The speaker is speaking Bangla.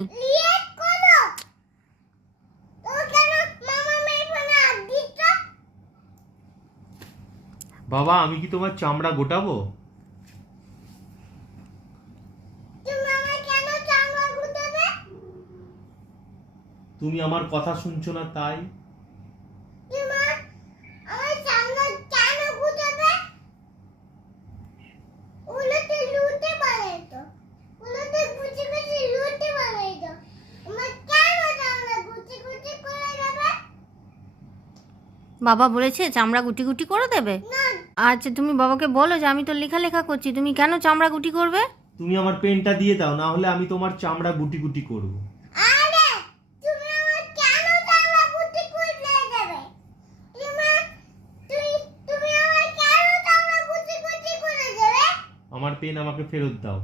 রিয়েট করো তো কেন মামা মেয়ে ফোনে হাত দিচ্ছ? বাবা আমি কি তোমার চামড়া গোটাবো? তুমি আমায় কেন চামড়া গুটাবে? তুমি আমার কথা শুনছো না তাই। তুমি আমার চামড়া কেন গুটাবে? উলোতে লুটে পারে তো, উলোতে গুটি গুটি লুটে পারে তো, আমার কেন চামড়া গুটি গুটি করে দেবে? বাবা বলেছে চামড়া গুটি গুটি করে দেবে? না, আচ্ছা তুমি বাবাকে বলো যে আমি তো লেখালেখা করছি, তুমি কেন চামড়া গুটি করবে? তুমি আমার পেনটা দিয়ে দাও, না হলে আমি তোমার চামড়া গুটি গুটি করব। আরে তুমি আমার কেন চামড়া গুটি করে দেবে? তুমি তুমি তুমি আমার কেন চামড়া গুটি গুটি করে দেবে? আমার পেন আমাকে ফেরত দাও।